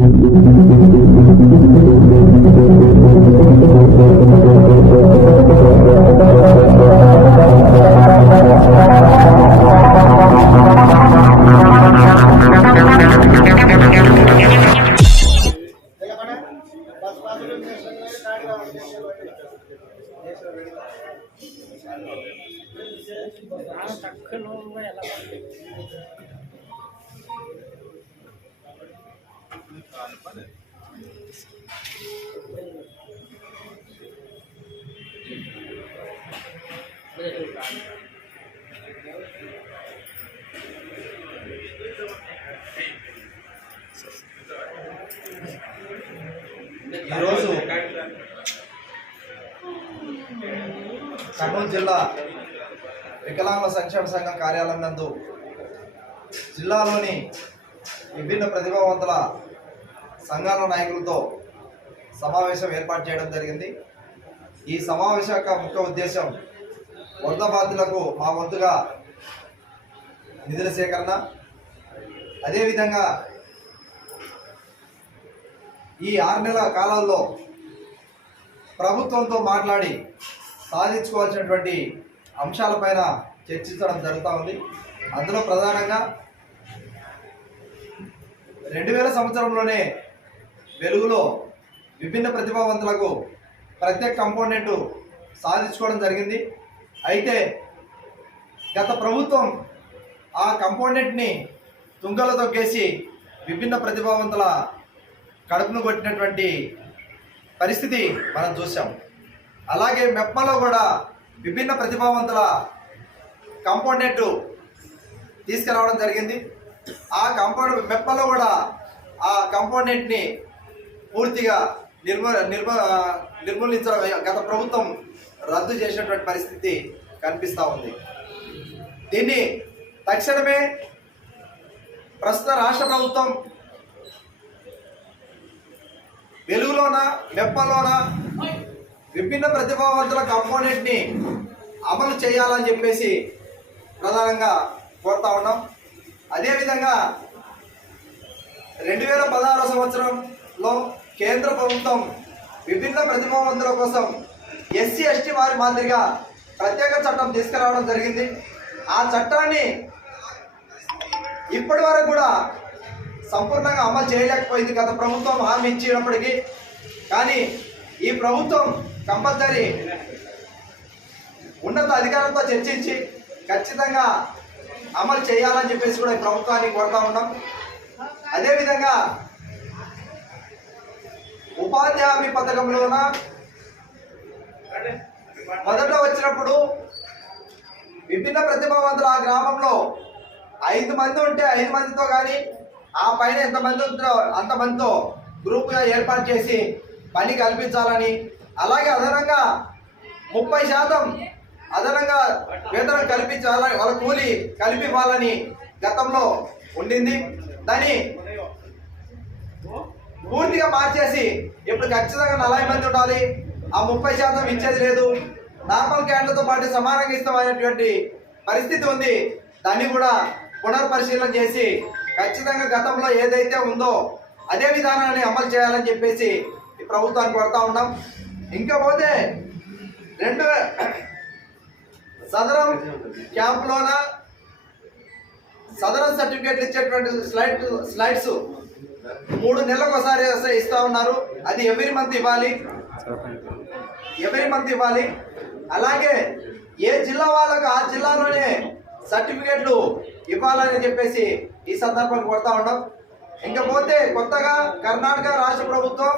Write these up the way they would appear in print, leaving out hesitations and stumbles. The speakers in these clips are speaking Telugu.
ఈరోజు కర్నూలు జిల్లా వికలాంగుల సంక్షేమ సంఘం కార్యాలయం నందు జిల్లాలోని విభిన్న ప్రతిభావంతుల సంఘాల నాయకులతో సమావేశం ఏర్పాటు చేయడం జరిగింది. ఈ సమావేశం యొక్క ముఖ్య ఉద్దేశం వరద బాధితులకు మా వంతుగా నిధుల సేకరణ, అదేవిధంగా ఈ 6 నెలల కాలంలో ప్రభుత్వంతో మాట్లాడి సాధించుకోవాల్సినటువంటి అంశాలపైన చర్చించడం జరుగుతూ ఉంది. అందులో ప్రధానంగా 2000 సంవత్సరంలోనే వెలుగులో విభిన్న ప్రతిభావంతులకు ప్రత్యేక కంపోనెంట్ సాధించుకోవడం జరిగింది. అయితే గత ప్రభుత్వం ఆ కంపోనెంట్ని తుంగలో తొక్కేసి విభిన్న ప్రతిభావంతుల కడుపును కొట్టినటువంటి పరిస్థితి మనం చూసాం. అలాగే మెప్పలో కూడా విభిన్న ప్రతిభావంతుల కాంపౌండెంట్ తీసుకురావడం జరిగింది. ఆ మెప్పలో కూడా ఆ కాంపౌండెంట్ని పూర్తిగా నిర్మూలించడం గత ప్రభుత్వం రద్దు చేసినటువంటి పరిస్థితి కనిపిస్తూ ఉంది. దీన్ని తక్షణమే ప్రస్తుత రాష్ట్ర ప్రభుత్వం వెలుగులోన మెప్పలోన విభిన్న ప్రతిభావంతుల కాంపోనెంట్ని అమలు చేయాలని చెప్పేసి ప్రధానంగా కోరుతా ఉన్నాం. అదేవిధంగా 2016 సంవత్సరంలో కేంద్ర ప్రభుత్వం విభిన్న ప్రతిభావంతుల కోసం ఎస్సీ ఎస్టీ వారి మాదిరిగా ప్రత్యేక చట్టం తీసుకురావడం జరిగింది. ఆ చట్టాన్ని ఇప్పటి వరకు కూడా సంపూర్ణంగా అమలు చేయలేకపోయింది గత ప్రభుత్వం హామీ ఇచ్చినప్పటికీ. కానీ ఈ ప్రభుత్వం కంపల్సరీ ఉన్నత అధికారులతో చర్చించి ఖచ్చితంగా అమలు చేయాలని చెప్పేసి కూడా ఈ ప్రభుత్వాన్ని కోరుతా ఉన్నాం. అదేవిధంగా ఉపాధి హామీ పథకంలోన మొదట వచ్చినప్పుడు విభిన్న ప్రతిభావంతులు ఆ గ్రామంలో 5 మంది ఉంటే 5 మందితో కానీ ఆ పైన ఎంతమంది ఉందో అంతమందితో గ్రూప్గా ఏర్పాటు చేసి పని కల్పించాలని, అలాగే అదనంగా 30% అదనంగా వేతనం కల్పించాలని, వాళ్ళ కూలి కలిపి ఇవ్వాలని గతంలో ఉండింది. దాన్ని పూర్తిగా మార్చేసి ఇప్పుడు ఖచ్చితంగా 40 మంది ఉండాలి, ఆ 30% ఇచ్చేది లేదు, నార్మల్ క్యాడర్లతో పాటు సమానంగా ఇస్తామనేటువంటి పరిస్థితి ఉంది. దాన్ని కూడా పునర్పరిశీలన చేసి ఖచ్చితంగా గతంలో ఏదైతే ఉందో అదే విధానాన్ని అమలు చేయాలని చెప్పేసి ఈ ప్రభుత్వాన్ని కోరుతా ఉన్నాం. ఇంకా పోతే సదరం క్యాంపులోన సదరం సర్టిఫికేట్లు ఇచ్చేటువంటి స్లైడ్స్ 3 నెలలకు ఒకసారి ఇస్తా ఉన్నారు. అది ఎవ్రీ మంత్ ఇవ్వాలి. అలాగే ఏ జిల్లా వాళ్ళకు ఆ జిల్లాలోనే సర్టిఫికేట్లు ఇవ్వాలని చెప్పేసి ఈ సందర్భంగా కోరుతా ఉన్నాం. ఇంకా పోతే కొత్తగా కర్ణాటక రాష్ట్ర ప్రభుత్వం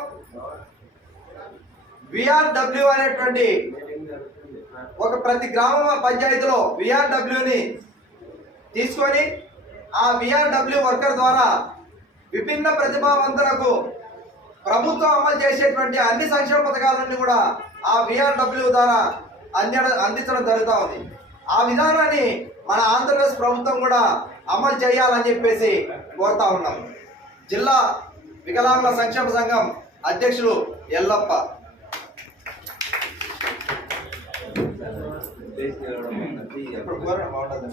విఆర్డబ్ల్యూ అనేటువంటి ఒక ప్రతి గ్రామ పంచాయతీలో విఆర్డబ్ల్యూని తీసుకొని ఆ విఆర్డబ్ల్యూ వర్కర్ ద్వారా విభిన్న ప్రతిభావంతులకు ప్రభుత్వం అమలు చేసేటువంటి అన్ని సంక్షేమ పథకాలన్నీ కూడా ఆ విఆర్డబ్ల్యూ ద్వారా అందించడం జరుగుతూ ఉంది. ఆ విధానాన్ని మన ఆంధ్రప్రదేశ్ ప్రభుత్వం కూడా అమలు చేయాలని చెప్పేసి కోరుతా ఉన్నాం. జిల్లా వికలాంగుల సంక్షేమ సంఘం అధ్యక్షులు ఎల్లప్ప. ఇప్పుడు బాగుంటుంది.